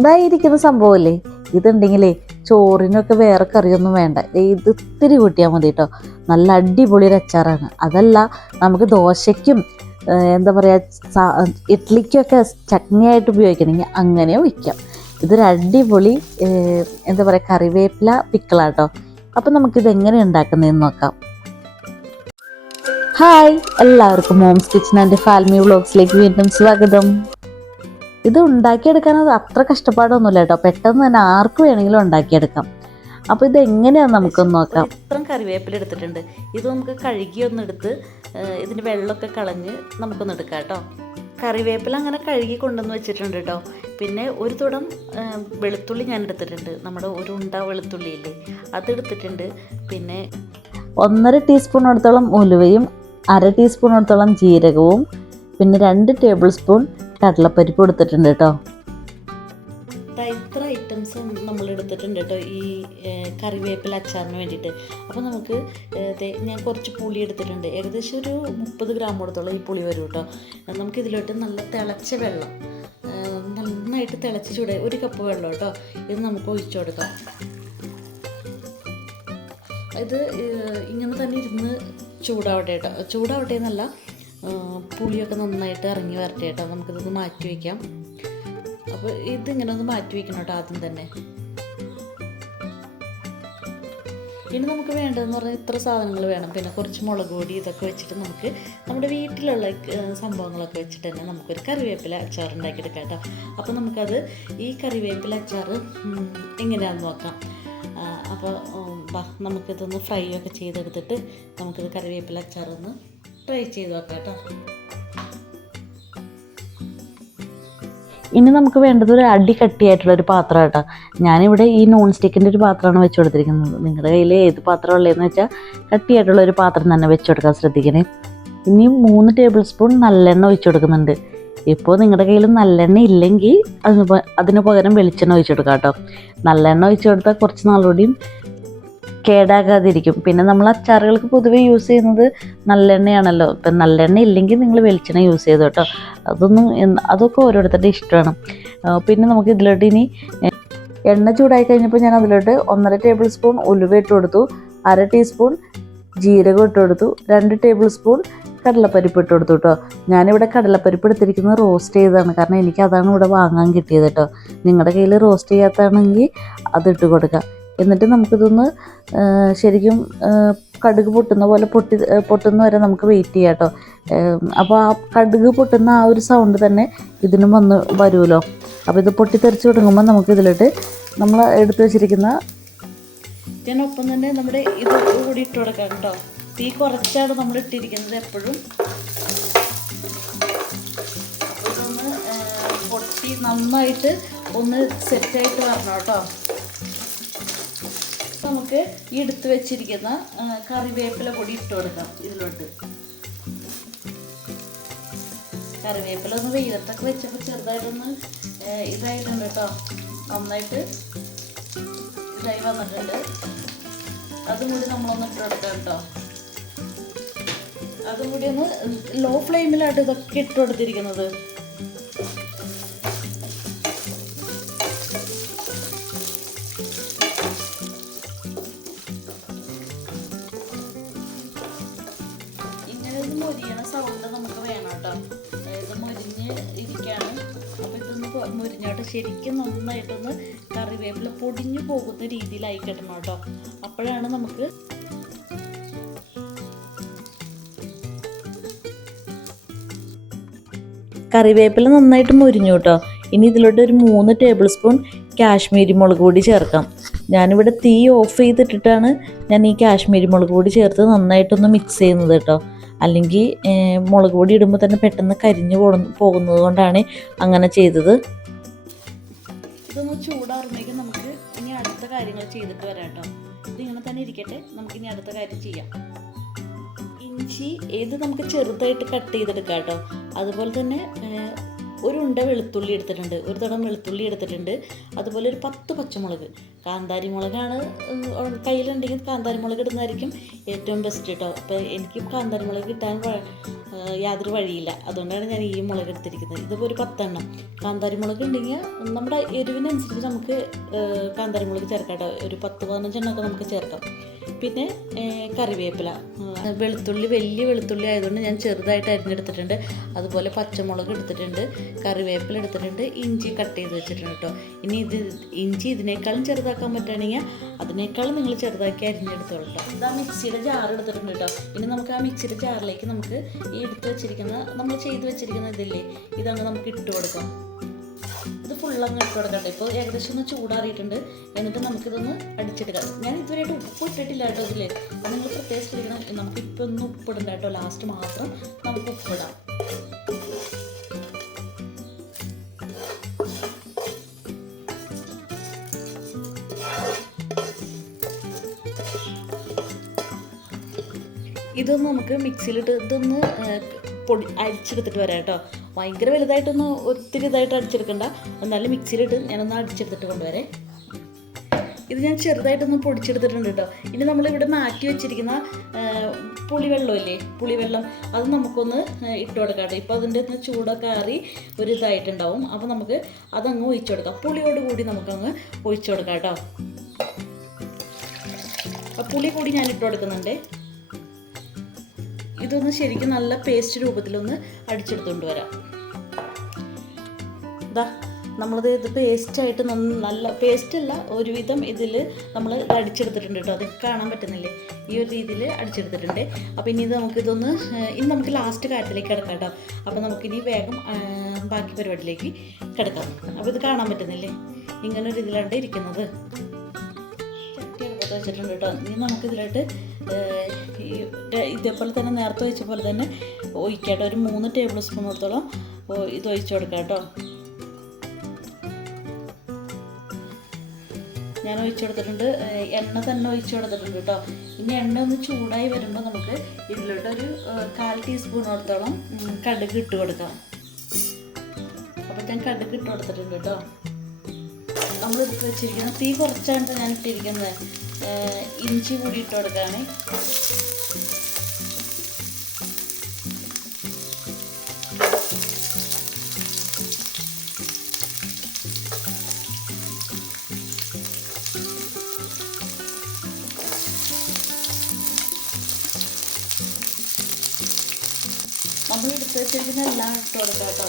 ഇതായിരിക്കുന്ന സംഭവമല്ലേ ഇതുണ്ടെങ്കിലേ ചോറിനൊക്കെ വേറെ കറിയൊന്നും വേണ്ട. ഇത് ഇത്തിരി കൂട്ടിയാൽ മതി കേട്ടോ നല്ല അടിപൊളി ഒരു അച്ചാറാണ്. അതല്ല നമുക്ക് ദോശയ്ക്കും എന്താ പറയുക ഇഡ്ലിക്കൊക്കെ ചട്നിയായിട്ട് ഉപയോഗിക്കണമെങ്കിൽ അങ്ങനെ വയ്ക്കാം. ഇതൊരു അടിപൊളി എന്താ പറയുക കറിവേപ്പില പിക്കിളാട്ടോ. അപ്പം നമുക്കിത് എങ്ങനെ ഉണ്ടാക്കുന്നതെന്ന് നോക്കാം. ഹായ് എല്ലാവർക്കും മോംസ് കിച്ചൺ ആൻഡ് ഫാൽമി വ്ളോഗ്സിലേക്ക് വീണ്ടും സ്വാഗതം. ഇത് ഉണ്ടാക്കിയെടുക്കാൻ അത്ര കഷ്ടപ്പാടൊന്നുമില്ല കേട്ടോ. പെട്ടെന്ന് തന്നെ ആർക്ക് വേണമെങ്കിലും ഉണ്ടാക്കിയെടുക്കാം. അപ്പോൾ ഇത് എങ്ങനെയാണ് നമുക്കൊന്ന് നോക്കാം. ഇത്രയും കറിവേപ്പില എടുത്തിട്ടുണ്ട്. ഇത് നമുക്ക് കഴുകി ഒന്നെടുത്ത് ഇതിന്റെ വെള്ളമൊക്കെ കളഞ്ഞ് നമുക്കൊന്ന് എടുക്കാം കേട്ടോ. കറിവേപ്പില അങ്ങനെ കഴുകി കൊണ്ടുവന്ന് വെച്ചിട്ടുണ്ട് കേട്ടോ. പിന്നെ ഒരു തുടം വെളുത്തുള്ളി ഞാൻ എടുത്തിട്ടുണ്ട്. നമ്മുടെ ഒരു ഉണ്ട വെളുത്തുള്ളി ഇല്ലേ അതെടുത്തിട്ടുണ്ട് പിന്നെ ഒന്നര ടീസ്പൂണോടത്തോളം ഉലുവയും അര ടീസ്പൂണോടത്തോളം ജീരകവും പിന്നെ രണ്ട് ടേബിൾ സ്പൂൺ കടലപ്പരിപ്പ് എടുത്തിട്ടുണ്ട് കേട്ടോ. ഇത്ര ഐറ്റംസ് നമ്മൾ എടുത്തിട്ടുണ്ട് കേട്ടോ ഈ കറിവേപ്പില അച്ചാറിന് വേണ്ടിയിട്ട്. അപ്പോൾ നമുക്ക് ഞാൻ കുറച്ച് പുളി എടുത്തിട്ടുണ്ട്. ഏകദേശം ഒരു മുപ്പത് ഗ്രാമോടത്തോളം ഈ പുളി വരും കേട്ടോ. നമുക്ക് ഇതിലോട്ട് നല്ല തിളച്ച വെള്ളം നന്നായിട്ട് തിളച്ച് ചൂട് ഒരു കപ്പ് വെള്ളം കേട്ടോ. ഇത് നമുക്ക് ഒഴിച്ചു കൊടുക്കാം. ഇത് ഇങ്ങനെ തന്നെ ഇരുന്ന് ചൂടാവട്ടെ കേട്ടോ. ചൂടാവട്ടെ എന്നല്ല പുളിയൊക്കെ നന്നായിട്ട് ഇറങ്ങി വരട്ടെ കേട്ടോ. നമുക്കിതൊന്ന് മാറ്റി വയ്ക്കാം അപ്പോൾ ഇതിങ്ങനെ ഒന്ന് മാറ്റി വയ്ക്കണം കേട്ടോ ആദ്യം തന്നെ. ഇനി നമുക്ക് വേണ്ടതെന്ന് പറഞ്ഞാൽ ഇത്ര സാധനങ്ങൾ വേണം. പിന്നെ കുറച്ച് മുളക് പൊടി ഇതൊക്കെ വെച്ചിട്ട് നമുക്ക് നമ്മുടെ വീട്ടിലുള്ള സംഭവങ്ങളൊക്കെ വെച്ചിട്ട് തന്നെ നമുക്കൊരു കറിവേപ്പില അച്ചാർ ഉണ്ടാക്കിയെടുക്കാം കേട്ടോ. അപ്പോൾ നമുക്കത് ഈ കറിവേപ്പില അച്ചാർ എങ്ങനെയാണെന്ന് നോക്കാം. അപ്പോൾ നമുക്കിതൊന്ന് ഫ്രൈ ഒക്കെ ചെയ്തെടുത്തിട്ട് നമുക്കിത് കറിവേപ്പില അച്ചാറൊന്ന് ട്രൈ ചെയ്ത് നോക്കാം ഇനി നമുക്ക് വേണ്ടത് ഒരു അടി കട്ടിയായിട്ടുള്ള ഒരു പാത്രം കേട്ടോ. ഞാനിവിടെ ഈ നോൺ സ്റ്റിക്കിന്റെ ഒരു പാത്രമാണ് വെച്ച് കൊടുത്തിരിക്കുന്നത്. നിങ്ങളുടെ കയ്യിൽ ഏത് പാത്രം ഉള്ളതെന്ന് വെച്ചാൽ കട്ടിയായിട്ടുള്ള ഒരു പാത്രം തന്നെ വെച്ച് കൊടുക്കാൻ ശ്രദ്ധിക്കണേ. ഇനി മൂന്ന് ടേബിൾ സ്പൂൺ നല്ലെണ്ണ ഒഴിച്ചു കൊടുക്കുന്നുണ്ട്. ഇപ്പോൾ നിങ്ങളുടെ കയ്യിൽ നല്ലെണ്ണ ഇല്ലെങ്കിൽ അതിന് അതിന് പകരം വെളിച്ചെണ്ണ ഒഴിച്ചു കൊടുക്കാം കേട്ടോ. നല്ലെണ്ണ ഒഴിച്ചു കൊടുത്താൽ കുറച്ച് നാളുകൂടിയും കേടാകാതിരിക്കും. പിന്നെ നമ്മൾ അച്ചാറുകൾക്ക് പൊതുവെ യൂസ് ചെയ്യുന്നത് നല്ലെണ്ണയാണല്ലോ. ഇപ്പം നല്ലെണ്ണ ഇല്ലെങ്കിൽ നിങ്ങൾ വെളിച്ചെണ്ണ യൂസ് ചെയ്തു കേട്ടോ അതൊന്നും അതൊക്കെ ഓരോരുത്തരുടെ ഇഷ്ടമാണ്. പിന്നെ നമുക്ക് ഇതിലോട്ട് ഇനി എണ്ണ ചൂടായി കഴിഞ്ഞപ്പോൾ ഞാൻ അതിലോട്ട് ഒന്നര ടേബിൾ സ്പൂൺ ഉലുവ ഇട്ട് കൊടുത്തു. അര ടീസ്പൂൺ ജീരകം ഇട്ട് കൊടുത്തു. രണ്ട് ടേബിൾ സ്പൂൺ കടലപ്പരിപ്പ് ഇട്ട് കൊടുത്തു കേട്ടോ ഞാനിവിടെ കടലപ്പരിപ്പ് എടുത്തിരിക്കുന്നത് റോസ്റ്റ് ചെയ്തതാണ്. കാരണം എനിക്ക് അതാണ് ഇവിടെ വാങ്ങാൻ കിട്ടിയത് കേട്ടോ നിങ്ങളുടെ കയ്യിൽ റോസ്റ്റ് ചെയ്യാത്തതാണെങ്കിൽ അതിട്ട് കൊടുക്കുക എന്നിട്ട് നമുക്കിതൊന്ന് ശരിക്കും കടുക് പൊട്ടുന്ന പോലെ പൊട്ടി പൊട്ടുന്ന വരെ നമുക്ക് വെയിറ്റ് ചെയ്യാം കേട്ടോ. അപ്പോൾ ആ കടുക് പൊട്ടുന്ന ആ ഒരു സൗണ്ട് തന്നെ ഇതിനും വന്ന് വരുമല്ലോ. അപ്പോൾ ഇത് പൊട്ടിത്തെറിച്ച് തുടങ്ങുമ്പോൾ നമുക്ക് ഇതിലോട്ട് നമ്മൾ എടുത്തു വെച്ചിരിക്കുന്ന ഇതിനൊപ്പം തന്നെ നമ്മുടെ ഇത് കൂടി ഇട്ട് കൊടുക്കാം കേട്ടോ. തീ കുറച്ചാണ് നമ്മൾ ഇട്ടിരിക്കുന്നത് എപ്പോഴും. ഇതൊന്ന് പൊട്ടി നന്നായിട്ട് ഒന്ന് സെറ്റായിട്ട് വരണം കേട്ടോ. നമുക്ക് ഈ എടുത്തു വെച്ചിരിക്കുന്ന കറിവേപ്പില പൊടി ഇട്ട് കൊടുക്കാം ഇതിലോട്ട്. കറിവേപ്പില ഒന്ന് വെയിലത്തൊക്കെ വെച്ചപ്പോൾ ചെറുതായിട്ടൊന്ന് ഇതായിട്ടുണ്ട് കേട്ടോ നന്നായിട്ട് ഇതായി വന്നിട്ടുണ്ട്. അതും കൂടി നമ്മളൊന്ന് ഇട്ട് കൊടുക്കാം കേട്ടോ അതും കൂടി ഒന്ന് ലോ ഫ്ലെയിമിലായിട്ട് ഇതൊക്കെ ഇട്ട് കൊടുത്തിരിക്കുന്നത്. സൗണ്ട് നമുക്ക് വേണം കേട്ടോ. അതായത് മുരിഞ്ഞ് ഇരിക്കുകയാണ് അപ്പോൾ ഇതൊന്ന് മുരിഞ്ഞോട്ട് ശരിക്കും നന്നായിട്ടൊന്ന് കറിവേപ്പില പൊടിഞ്ഞു പോകുന്ന രീതിയിലായി കിട്ടണം കേട്ടോ. അപ്പോഴാണ് നമുക്ക് കറിവേപ്പില നന്നായിട്ട് മുരിഞ്ഞു കേട്ടോ. ഇനി ഇതിലോട്ട് ഒരു മൂന്ന് ടേബിൾ സ്പൂൺ കാശ്മീരി മുളക് പൊടി ചേർക്കാം. ഞാനിവിടെ തീ ഓഫ് ചെയ്തിട്ടിട്ടാണ് ഞാൻ ഈ കാശ്മീരി മുളക് പൊടി ചേർത്ത് നന്നായിട്ടൊന്ന് മിക്സ് ചെയ്യുന്നത് കേട്ടോ. അല്ലെങ്കിൽ മുളക് പൊടി ഇടുമ്പോൾ തന്നെ പെട്ടെന്ന് കരിഞ്ഞു പോകുന്ന- പോകുന്നത് കൊണ്ടാണ് അങ്ങനെ ചെയ്തത്. ഇതൊന്ന് ചൂടാറുമ്പോഴേക്കും നമുക്ക് ഇനി അടുത്ത കാര്യങ്ങൾ ചെയ്തിട്ട് വരാം കേട്ടോ. ഇതിങ്ങനെ തന്നെ ഇരിക്കട്ടെ. നമുക്ക് ഇനി അടുത്ത കാര്യം ചെയ്യാം. ഇഞ്ചി ഏത് നമുക്ക് ചെറുതായിട്ട് കട്ട് ചെയ്തെടുക്കാം കേട്ടോ. അതുപോലെ തന്നെ ഒരു ഉണ്ട വെളുത്തുള്ളി എടുത്തിട്ടുണ്ട്. ഒരു തടം വെളുത്തുള്ളി എടുത്തിട്ടുണ്ട്. അതുപോലെ ഒരു പത്ത് പച്ചമുളക്. കാന്താരി മുളകാണ് കയ്യിലുണ്ടെങ്കിൽ കാന്താരി മുളക് ഇടുന്നതായിരിക്കും ഏറ്റവും ബെസ്റ്റ് കേട്ടോ അപ്പോൾ എനിക്ക് കാന്താരി മുളക് കിട്ടാൻ യാതൊരു വഴിയില്ല. അതുകൊണ്ടാണ് ഞാൻ ഈ മുളക് എടുത്തിരിക്കുന്നത്. ഇതിപ്പോൾ ഒരു പത്തെണ്ണം. കാന്താരി മുളക് ഉണ്ടെങ്കിൽ നമ്മുടെ എരിവിനനുസരിച്ച് നമുക്ക് കാന്താരി മുളക് ചേർക്കാം കേട്ടോ ഒരു പത്ത് പതിനഞ്ചെണ്ണമൊക്കെ നമുക്ക് ചേർക്കാം. പിന്നെ കറിവേപ്പില. വെളുത്തുള്ളി വലിയ വെളുത്തുള്ളി ആയതുകൊണ്ട് ഞാൻ ചെറുതായിട്ട് അരിഞ്ഞെടുത്തിട്ടുണ്ട്. അതുപോലെ പച്ചമുളക് എടുത്തിട്ടുണ്ട് കറിവേപ്പില എടുത്തിട്ടുണ്ട് ഇഞ്ചി കട്ട് ചെയ്ത് വെച്ചിട്ടുണ്ട് കേട്ടോ ഇനി ഇത് ഇഞ്ചി ഇതിനേക്കാളും ചെറുതാക്കാൻ പറ്റുകയാണെങ്കിൽ അതിനേക്കാളും നിങ്ങൾ ചെറുതാക്കി അരിഞ്ഞെടുത്തോളൂ കേട്ടോ ഇതാ മിക്സിയുടെ ജാർ എടുത്തിട്ടുണ്ട് കേട്ടോ ഇനി നമുക്ക് ആ മിക്സിയുടെ ജാറിലേക്ക് നമുക്ക് ഈ എടുത്ത് വെച്ചിരിക്കുന്ന നമ്മൾ ചെയ്ത് വെച്ചിരിക്കുന്ന ഇതില്ലേ ഇതങ്ങ് നമുക്ക് ഇട്ട് കൊടുക്കാം. ഫുൾ അങ്ങ് ഇട്ട് കൊടുക്കട്ടെ ഇപ്പോൾ ഏകദേശം ഒന്ന് ചൂടാറിയിട്ടുണ്ട്. എന്നിട്ട് നമുക്കിതൊന്ന് അടിച്ചെടുക്കാം. ഞാൻ ഇതുവരെയായിട്ട് ഉപ്പ് ഇട്ടിട്ടില്ല കേട്ടോ ഇതിൽ അത് നിങ്ങൾ പ്രത്യേകം ശ്രദ്ധിക്കണം. നമുക്ക് ഒന്ന് ഒന്നും ഉപ്പിടണ്ട കേട്ടോ. ലാസ്റ്റ് മാത്രം നമുക്ക് ഉപ്പ് ഉപ്പിടാം ഇതൊന്ന് നമുക്ക് മിക്സിയിലിട്ട് ഇതൊന്ന് പൊടി അരിച്ചെടുത്തിട്ട് വരാം കേട്ടോ. ഭയങ്കര വലുതായിട്ടൊന്നും ഒത്തിരി ഇതായിട്ട് അടിച്ചെടുക്കണ്ട. എന്നാലും മിക്സിയിലിട്ട് ഞാനൊന്ന് അടിച്ചെടുത്തിട്ട് കൊണ്ടുവരേ. ഇത് ഞാൻ ചെറുതായിട്ടൊന്ന് പൊടിച്ചെടുത്തിട്ടുണ്ട് കേട്ടോ. ഇനി നമ്മളിവിടെ മാറ്റി വെച്ചിരിക്കുന്ന പുളിവെള്ളമില്ലേ? പുളിവെള്ളം. അത് നമുക്കൊന്ന് ഇട്ട് കൊടുക്കാം കേട്ടോ. ഇപ്പോൾ അതിന്റെ ചൂടൊക്കെ ആറി ഒരു ഇതായിട്ടുണ്ടാവും. അപ്പോൾ നമുക്ക് അതങ്ങ് ഒഴിച്ചു കൊടുക്കാം. പുളിയോട് കൂടി നമുക്കങ്ങ് ഒഴിച്ചു കൊടുക്കാം കേട്ടോ. പുളി കൂടി ഞാൻ ഇട്ട് കൊടുക്കുന്നുണ്ട്. ഇതൊന്ന് ശരിക്കും നല്ല പേസ്റ്റ് രൂപത്തിലൊന്ന് അടിച്ചെടുത്തുകൊണ്ട് വരാം. ഇതാ നമ്മളത് ഇത് പേസ്റ്റായിട്ട് നല്ല പേസ്റ്റ് അല്ല ഒരുവിധം ഇതിൽ നമ്മൾ അടിച്ചെടുത്തിട്ടുണ്ട് കേട്ടോ. അത് കാണാൻ പറ്റുന്നില്ലേ? ഈ ഒരു രീതിയിൽ അടിച്ചെടുത്തിട്ടുണ്ട്. അപ്പോൾ ഇനി ഇത് നമുക്കിതൊന്ന് ഇനി നമുക്ക് ലാസ്റ്റ് കാര്യത്തിലേക്ക് കിടക്കാം കേട്ടോ. അപ്പോൾ നമുക്കിനി വേഗം ബാക്കി പരിപാടിയിലേക്ക് കിടക്കാം. അപ്പോൾ ഇത് കാണാൻ പറ്റുന്നില്ലേ? ഇങ്ങനെ ഒരു ഇതിലാണ് ഇരിക്കുന്നത്. ചട്ടി വെച്ചിട്ടുണ്ട് കേട്ടോ. ഇനി നമുക്ക് ഇതിലോട്ട് ഈ ര- ഇതേപോലെ തന്നെ നേരത്തെ ഒഴിച്ച പോലെ തന്നെ ഒഴിക്കാട്ടോ. ഒരു മൂന്ന് ടേബിൾ സ്പൂൺ എടുത്തോളം ഇത് ഒഴിച്ചു കൊടുക്കാം കേട്ടോ. ഞാൻ ഒഴിച്ചു കൊടുത്തിട്ടുണ്ട്. എണ്ണ തന്നെ ഒഴിച്ചു കൊടുത്തിട്ടുണ്ട് കേട്ടോ. ഇനി എണ്ണ ഒന്ന് ചൂടായി വരുമ്പോൾ നമുക്ക് ഇതിലോട്ട് ഒരു കാൽ ടീസ്പൂണോളത്തോളം ഉം, കടുക് ഇട്ട് കൊടുക്കാം. അപ്പോൾ ഞാൻ കടുക് ഇട്ട് കൊടുത്തിട്ടുണ്ട് കേട്ടോ. നമ്മൾ എടുത്ത് വെച്ചിരിക്കുന്നത് തീ കുറച്ചാണ് ഞാൻ ഇട്ടിരിക്കുന്നത്. ഇഞ്ചി കൂടി ഇട്ട് കൊടുക്കുകയാണ് നമ്മൾ എടുത്ത് വെച്ചിരിക്കുന്ന എല്ലാം ഇട്ട് കൊടുക്കാം കേട്ടോ.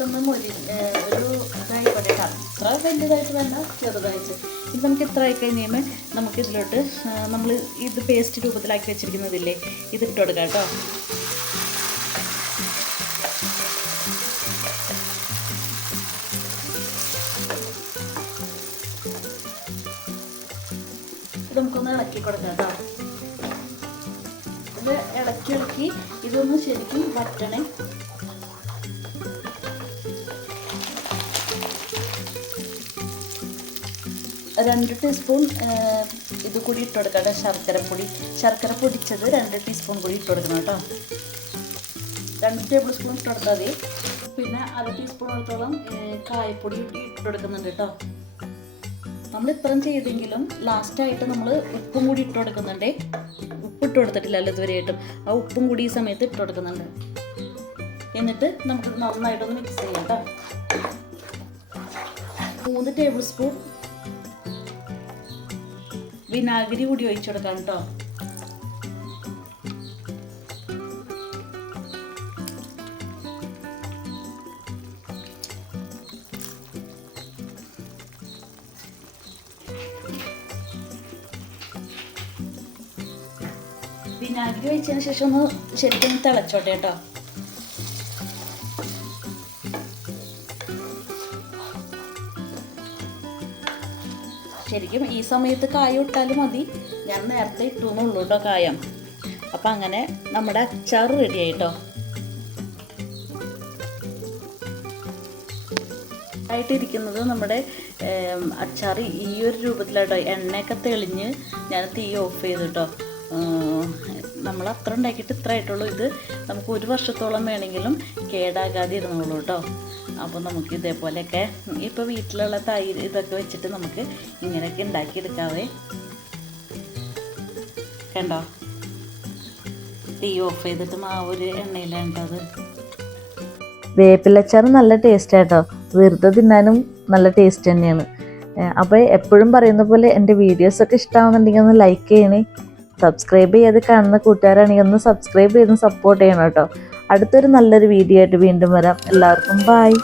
ആയിട്ടൊന്ന് മൊരി ഒരു ഇതായിക്കോട്ടെ കേട്ടോ. അത്ര വലുതായിട്ട് വേണ്ട ചെറുതായിട്ട്. ഇത് നമുക്ക് ഇത്ര ആയി കഴിയുമ്പോൾ നമുക്ക് ഇതിലോട്ട് നമ്മൾ ഇത് പേസ്റ്റ് രൂപത്തിലാക്കി വെച്ചിരിക്കുന്നതില്ലേ ഇത് ഇട്ട് കൊടുക്കാം കേട്ടോ. ഇത് നമുക്കൊന്ന് ഇളക്കി കൊടുക്കാം കേട്ടോ. ഇത് ഇളക്കി ഇളക്കി ഇതൊന്ന് ശരിക്കും വറ്റണേ. രണ്ട് ടീസ്പൂൺ ഇത് കൂടി ഇട്ട് കൊടുക്കാം കേട്ടോ ശർക്കരപ്പൊടി. ശർക്കര പൊടിച്ചത് രണ്ട് ടീസ്പൂൺ കൂടി ഇട്ട് കൊടുക്കണം കേട്ടോ. രണ്ട് ടേബിൾ സ്പൂൺ ഇട്ട് കൊടുത്താൽ മതി. പിന്നെ അര ടീസ്പൂണോളത്തോളം ഏഹ്, കായപ്പൊടി ഇട്ട് കൊടുക്കുന്നുണ്ട് കേട്ടോ. നമ്മൾ ഇത്രയും ചെയ്തെങ്കിലും ലാസ്റ്റായിട്ട് നമ്മൾ ഉപ്പും കൂടി ഇട്ട് കൊടുക്കുന്നുണ്ട്. ഉപ്പ് ഇട്ട് കൊടുത്തിട്ടില്ലല്ലോ ഇതുവരെയായിട്ടും. ആ ഉപ്പും കൂടി ഈ സമയത്ത് ഇട്ട് കൊടുക്കുന്നുണ്ട്. എന്നിട്ട് നമുക്ക് നന്നായിട്ടൊന്ന് മിക്സ് ചെയ്യാം കേട്ടോ. മൂന്ന് ടേബിൾ സ്പൂൺ വിനാഗിരി കൂടി ഒഴിച്ചു കൊടുക്കാം കേട്ടോ. വിനാഗിരി ഒഴിച്ചതിന് ശേഷം ഒന്ന് ശരിക്കും തിളച്ചോട്ടെ കേട്ടോ. ശരിക്കും ഈ സമയത്ത് കായ ഇട്ടാലും മതി. ഞാൻ നേരത്തെ ഇട്ടുന്നുള്ളൂ കേട്ടോ കായം. അപ്പം അങ്ങനെ നമ്മുടെ അച്ചാർ റെഡി ആയിട്ടോ ആയിട്ടിരിക്കുന്നത് നമ്മുടെ അച്ചാർ ഈ ഒരു രൂപത്തിലാട്ടോ. എണ്ണയൊക്കെ തെളിഞ്ഞ് ഞാൻ തീ ഓഫ് ചെയ്തു കേട്ടോ നമ്മൾ അത്ര ഉണ്ടാക്കിയിട്ട് ഇത്ര ആയിട്ടുള്ളൂ. ഇത് നമുക്ക് ഒരു വർഷത്തോളം വേണമെങ്കിലും കേടാകാതെ ഇരുന്നോളൂ കേട്ടോ അപ്പോൾ നമുക്ക് ഇതേപോലെയൊക്കെ ഇപ്പോൾ വീട്ടിലുള്ള തൈര് ഇതൊക്കെ വെച്ചിട്ട് നമുക്ക് ഇങ്ങനെയൊക്കെ ഉണ്ടാക്കിയെടുക്കാവേ. കണ്ടോ? തീ ഓഫ് ചെയ്തിട്ട് മാവൊരു ഒരു എണ്ണയിലാണ് അത്. വേപ്പിലച്ചാർ നല്ല ടേസ്റ്റ് ആട്ടോ വെറുതെ തിന്നാനും നല്ല ടേസ്റ്റ് തന്നെയാണ്. അപ്പോൾ എപ്പോഴും പറയുന്ന പോലെ എന്റെ വീഡിയോസൊക്കെ ഇഷ്ടമാകുന്നുണ്ടെങ്കിൽ ഒന്ന് ലൈക്ക് ചെയ്യണേ. സബ്സ്ക്രൈബ് ചെയ്ത് കാണുന്ന കൂട്ടുകാരാണെങ്കിൽ ഒന്ന് സബ്സ്ക്രൈബ് ചെയ്ത് സപ്പോർട്ട് ചെയ്യണം കേട്ടോ. അടുത്തൊരു നല്ലൊരു വീഡിയോ ആയിട്ട് വീണ്ടും വരാം. എല്ലാവർക്കും ബായ്